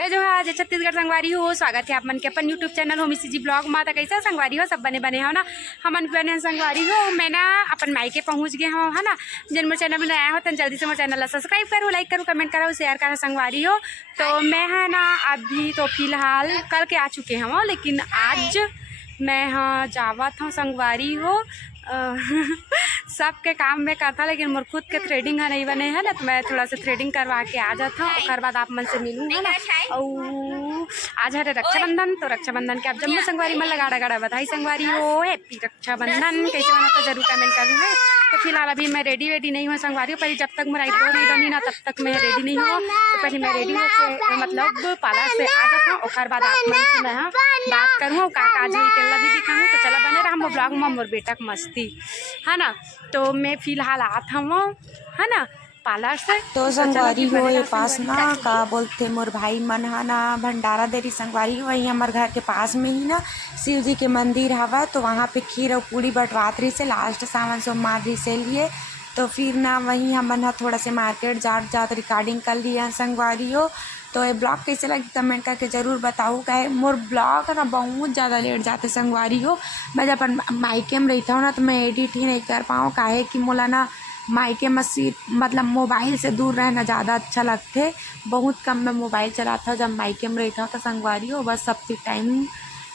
जय जोहार जय छत्तीसगढ़ संगवारी हो। स्वागत है आप मन के अपन यूट्यूब चैनल होमी सी जी ब्लॉग में। तो कैसे संगवारी हो, सब बने बने हो ना, हमन बने संगवारी हो। मैं ना अपन मायके पहुँच गए हो है ना। जिन मोर चैनल में नया हो तो जल्दी से मोर चैनल सब्सक्राइब करो, लाइक करो, कमेंट करो, शेयर करो संगवारी हो। तो मैं है ना अभी तो फिलहाल कल के आ चुके हैं, लेकिन आज मैं हाँ जावत हूँ संगवारी हो। सबके काम में करता, लेकिन मोर खुद के थ्रेडिंग है नहीं बने है ना, तो मैं थोड़ा सा थ्रेडिंग करवा के आ जाता हूँ। उसके बाद आप मन से मिलूँगा ना। और आज है रक्षाबंधन, तो रक्षाबंधन के आप जम्मू संगवारी मन लगा गाड़ा बधाई संगवारी हो। हैप्पी रक्षाबंधन। कैसे बना तो जरूर कमेंट करूँगा। तो फिलहाल अभी मैं रेडी नहीं हूँ संगवारी हो, पर जब तक मेरा आईब्रो नहीं बनी ना तब तक मैं रेडी नहीं हूँ। तो पहले मैं रेडी होकर मतलब पार्लर से आ जाता हूँ। उसके बाद आप मन से मैं बात करूँ का काज हुई तेला भी दिखाऊँ। तो चला बने रहा मोर ब्लॉग में मोर बेटा की मस्ती है ना। तो मैं फिलहाल आता हूँ है ना पार्लर से। तो संगवारी हो ये पास ना का बोलते मोर भाई मन है ना भंडारा देरी संगवारी हो। वही हमारे घर के पास में ही ना शिव जी के मंदिर हवा, तो वहाँ पे खीर और पूरी बंटवात रही से लास्ट सावन सोमवार रही से लिए। तो फिर ना वहीं हमन थोड़ा से मार्केट जात रिकॉर्डिंग कर लिया संगवारी हो। तो ये ब्लॉग कैसे लगी कमेंट करके ज़रूर बताऊँ। कहे मोर ब्लॉग ना बहुत ज़्यादा लेट जाते संगवारी हो। मैं जब माइके में रहता हूँ ना तो मैं एडिट ही नहीं कर पाऊँ, काहे कि मोला ना माइके मसीद मतलब मोबाइल से दूर रहना ज़्यादा अच्छा लगते। बहुत कम मैं मोबाइल चलाता हूँ जब माइके में रहता हूँ। तो संगवारी हो बस सबसे टाइम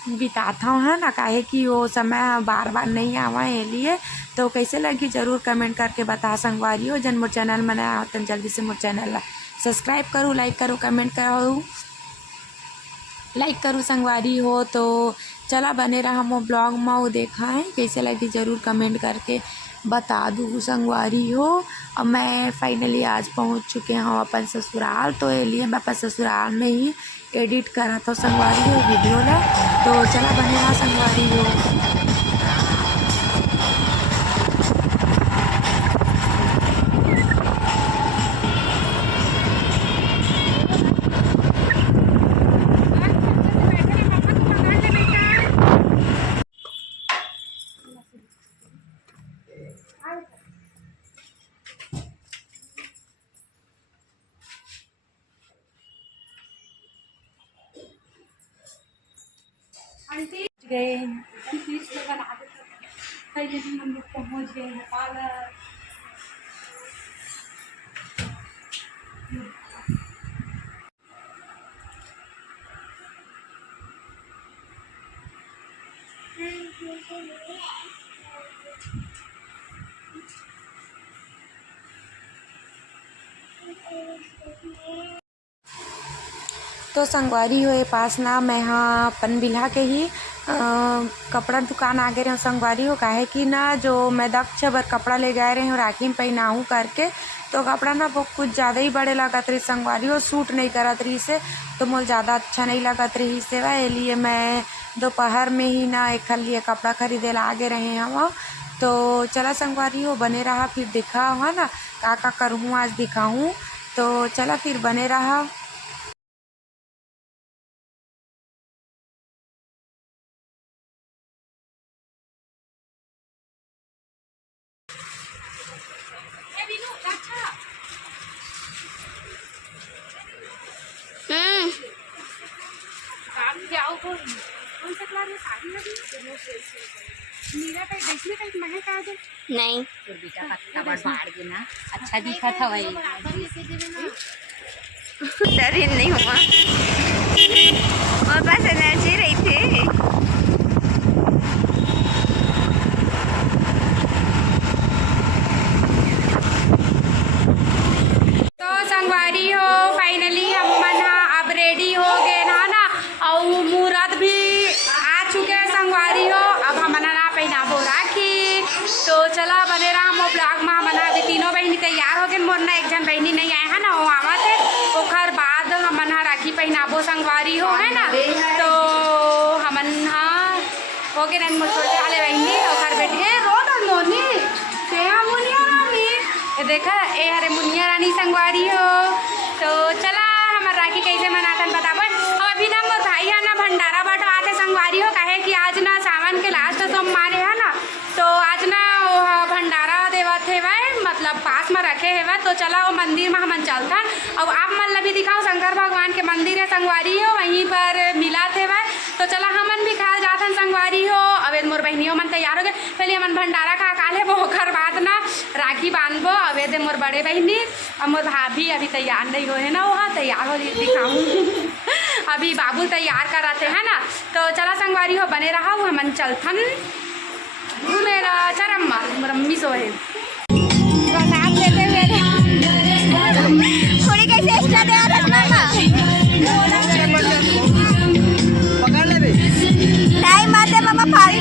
बिताता हूँ है ना, काहे कि वो समय बार बार नहीं आवा है लिए। तो कैसे लगी ज़रूर कमेंट करके बता संगवारी हो। जन मोर चैनल में नया हो तो जल्दी से मोर चैनल सब्सक्राइब करूँ, लाइक करूँ, कमेंट करूँ, लाइक करूँ संगवारी हो। तो चला बने रहा हम ब्लॉग में वो देखा है कैसे लगी ज़रूर कमेंट करके बता दूँ संगवारी हो। और मैं फाइनली आज पहुंच चुके हैं अपन ससुराल। तो ये लिए मैं अपन ससुराल में ही एडिट करा था संगवारी हो वीडियो ला। तो चला बने रहा संगवारी हो। गए हम लोग पहुँच गए हैं पार्लर। तो संगवारी हो ये पास ना मैं हाँ अपन बिल्हा के ही कपड़ा दुकान आ गए रहे संगवारी हो। काहे कि ना जो मैं दक्ष बर कपड़ा ले जा रहे हूँ राखी में पहनाऊँ करके, तो कपड़ा ना वो कुछ ज़्यादा ही बड़े लगत रही संगवारी हो, सूट नहीं करत रही से। तो मुझे ज़्यादा अच्छा नहीं लगत रही से वह लिए मैं दोपहर में ही ना एक लिए कपड़ा खरीदे ला आगे रहे हम। तो चला संगवारी हो बने रहा, फिर दिखा है ना का करूँ आज दिखाऊँ। तो चला फिर बने रहा। नहीं अच्छा दिखा था वही शरीर नहीं हुआ और बस एनर्जी रही थी। तो संगवारी हो फाइनली हम मन अब रेडी हो गए ना और मुहूर्त भी आ चुके हैं संगवारी हो। अब हम ना पहनाबो राखी। तो चला बने रहा हम ब्लॉग में। हम अभी तीनों बहनी तैयार हो गए। मोर ना एक जन बहनी नहीं आए है ना, वो आवा थे। ओखर बाद हम राखी पहनाबो संगवारी हो है ना। तो हमन हाँ हो गए मोर छोटे वाले बहनी ओखर बेटी रो नोनी से मुनिया रानी देखा ए हरे मुनिया रानी संगवारी हो। तो चला हमार राखी कैसे मनातन बताबो। अब अभी ना मोर भाई है ना भंडारा बंटवाते संगवारी हो, काहे कि आज ना सावन के लास्ट सोमवार है ना। तो आज ना भंडारा देवत है मतलब पास में रखे है। तो चला वो मंदिर में हमन चलथन और आप मन ला भी दिखाओ शंकर भगवान भगवान के मंदिर है संगवारी हो, वहीं पर मिला थे वह। तो चला हमन भी खा जाथन संगवारी हो। अब मोर बहनियों मन तैयार हो गए, पहले हमन भंडारा खा काले वो ओकर बाद ना राखी बांधबो। अब दे मोर बड़े बहनी और मोर भाभी अभी तैयार नहीं हुए है ना, वहाँ तैयार हो दिखाऊँ अभी बाबू तैयार कराते हैं ना। तो चला संगवारी हो बने रहा हूँ, हमन चलथन मेरा चरम्मा मोर अम्मी सोहे प्रसाद लेते हुए थोड़ी कैसे एक्स्ट्रा दे रहा टाइम आते मामा फाड़ी